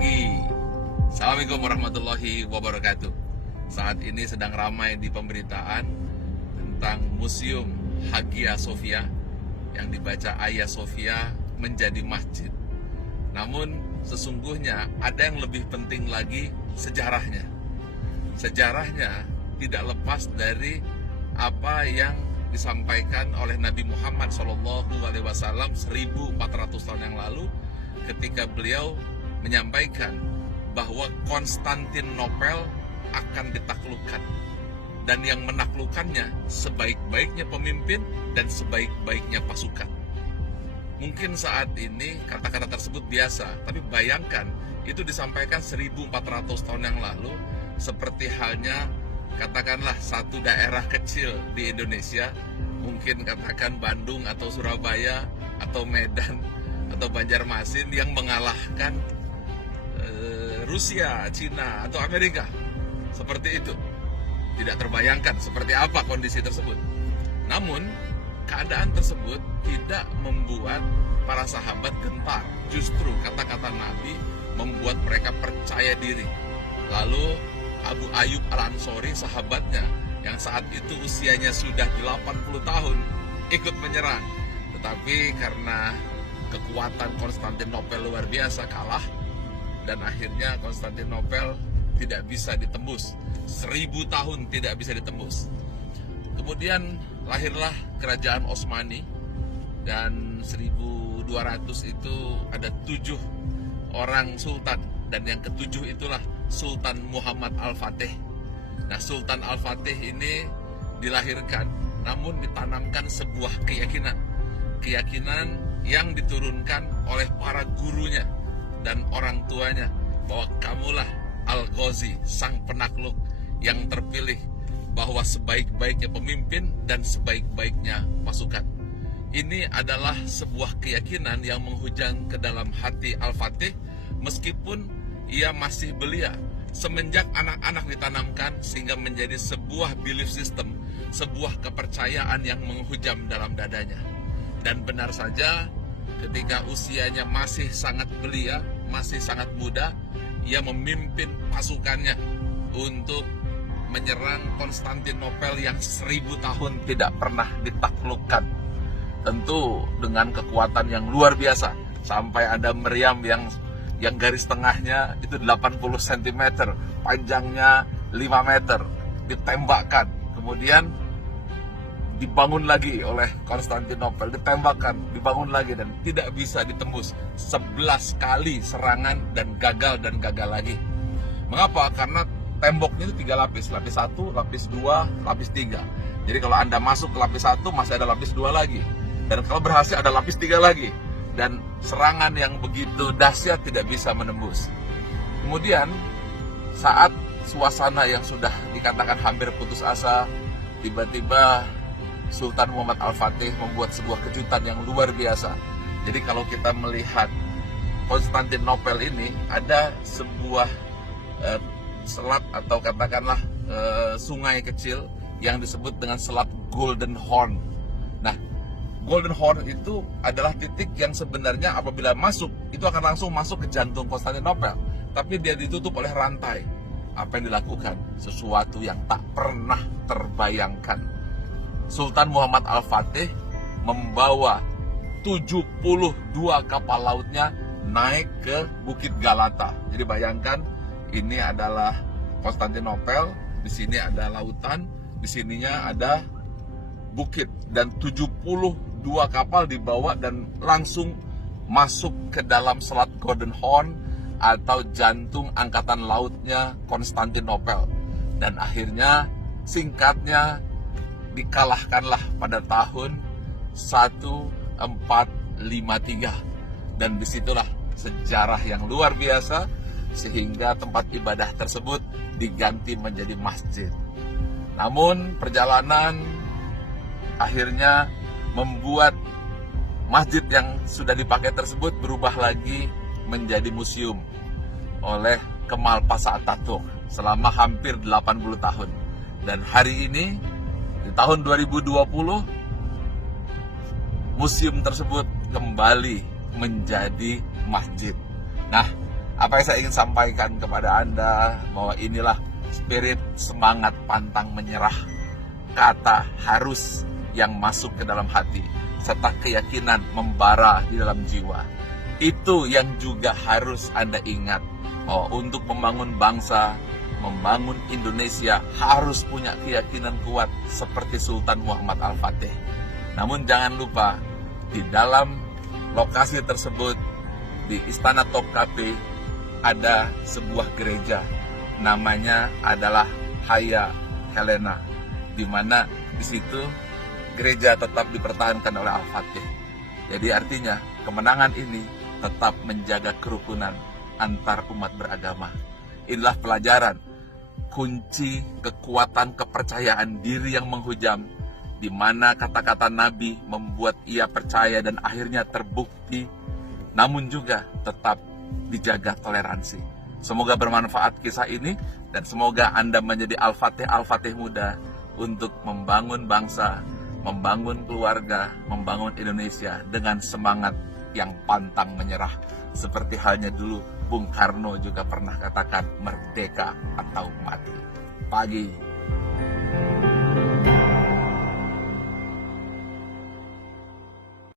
pagi. Assalamualaikum warahmatullahi wabarakatuh. Saat ini sedang ramai di pemberitaan tentang Museum Hagia Sophia yang dibaca Hagia Sophia menjadi masjid. Namun sesungguhnya ada yang lebih penting lagi, sejarahnya. Sejarahnya tidak lepas dari apa yang disampaikan oleh Nabi Muhammad SAW 1400 tahun yang lalu ketika beliau menyampaikan bahwa Konstantinopel akan ditaklukkan, dan yang menaklukkannya sebaik-baiknya pemimpin dan sebaik-baiknya pasukan. Mungkin saat ini kata-kata tersebut biasa, tapi bayangkan itu disampaikan 1400 tahun yang lalu, seperti halnya katakanlah satu daerah kecil di Indonesia, mungkin katakan Bandung atau Surabaya atau Medan atau Banjarmasin yang mengalahkan Rusia, Cina atau Amerika. Seperti itu. Tidak terbayangkan seperti apa kondisi tersebut. Namun keadaan tersebut tidak membuat para sahabat gentar. Justru kata-kata Nabi membuat mereka percaya diri. Lalu Abu Ayyub Al-Ansori, sahabatnya yang saat itu usianya sudah 80 tahun, ikut menyerang. Tetapi karena kekuatan Konstantinopel luar biasa, kalah, dan akhirnya Konstantinopel tidak bisa ditembus. 1000 tahun tidak bisa ditembus. Kemudian lahirlah kerajaan Utsmani, dan 1200 itu ada 7 orang sultan, dan yang ketujuh itulah Sultan Muhammad Al-Fatih. Nah, Sultan Al-Fatih ini dilahirkan, namun ditanamkan sebuah keyakinan yang diturunkan oleh para gurunya dan orang tuanya, bahwa kamulah Al-Ghazi, sang penakluk yang terpilih, bahwa sebaik-baiknya pemimpin dan sebaik-baiknya pasukan. Ini adalah sebuah keyakinan yang menghujam ke dalam hati Al-Fatih meskipun ia masih belia. Semenjak anak-anak ditanamkan sehingga menjadi sebuah belief system, sebuah kepercayaan yang menghujam dalam dadanya. Dan benar saja, ketika usianya masih sangat belia, masih sangat muda, ia memimpin pasukannya untuk menyerang Konstantinopel yang 1000 tahun tidak pernah ditaklukkan. Tentu dengan kekuatan yang luar biasa, sampai ada meriam yang garis tengahnya itu 80 cm, panjangnya 5 meter, ditembakkan, kemudian dibangun lagi oleh Konstantinopel, ditembakkan, dibangun lagi, dan tidak bisa ditembus. 11 kali serangan dan gagal lagi. Mengapa? Karena temboknya itu 3 lapis, lapis 1, lapis 2, lapis 3. Jadi kalau Anda masuk ke lapis 1 masih ada lapis 2 lagi, dan kalau berhasil ada lapis 3 lagi, dan serangan yang begitu dahsyat tidak bisa menembus. Kemudian saat suasana yang sudah dikatakan hampir putus asa, tiba-tiba Sultan Muhammad Al-Fatih membuat sebuah kejutan yang luar biasa. Jadi kalau kita melihat Konstantinopel ini, ada sebuah selat atau katakanlah sungai kecil yang disebut dengan Selat Golden Horn. Nah, Golden Horn itu adalah titik yang sebenarnya apabila masuk, itu akan langsung masuk ke jantung Konstantinopel. Tapi dia ditutup oleh rantai. Apa yang dilakukan? Sesuatu yang tak pernah terbayangkan. Sultan Muhammad Al-Fatih membawa 72 kapal lautnya naik ke Bukit Galata. Jadi bayangkan, ini adalah Konstantinopel, di sini ada lautan, di sininya ada bukit, dan 72 kapal dibawa dan langsung masuk ke dalam Selat Golden Horn atau jantung angkatan lautnya Konstantinopel. Dan akhirnya singkatnya dikalahkanlah pada tahun 1453, dan disitulah sejarah yang luar biasa sehingga tempat ibadah tersebut diganti menjadi masjid. Namun perjalanan akhirnya membuat masjid yang sudah dipakai tersebut berubah lagi menjadi museum oleh Kemal Pasha Atatürk selama hampir 80 tahun. Dan hari ini di tahun 2020 museum tersebut kembali menjadi masjid. Nah, Apa yang saya ingin sampaikan kepada Anda, bahwa inilah spirit semangat pantang menyerah, kata harus yang masuk ke dalam hati, serta keyakinan membara di dalam jiwa. Itu yang juga harus Anda ingat, bahwa untuk membangun bangsa, membangun Indonesia harus punya keyakinan kuat seperti Sultan Muhammad Al-Fatih. Namun jangan lupa, di dalam lokasi tersebut, di Istana Topkapi, ada sebuah gereja, namanya adalah Hagia Helena, di mana di situ gereja tetap dipertahankan oleh Al-Fatih. Jadi artinya kemenangan ini tetap menjaga kerukunan antar umat beragama. Inilah pelajaran kunci kekuatan kepercayaan diri yang menghujam, di mana kata-kata Nabi membuat ia percaya dan akhirnya terbukti, namun juga tetap dijaga toleransi. Semoga bermanfaat kisah ini, dan semoga Anda menjadi Al-Fatih muda untuk membangun bangsa, membangun keluarga, membangun Indonesia dengan semangat yang pantang menyerah. Seperti halnya dulu Bung Karno juga pernah katakan, merdeka atau mati. Pagi.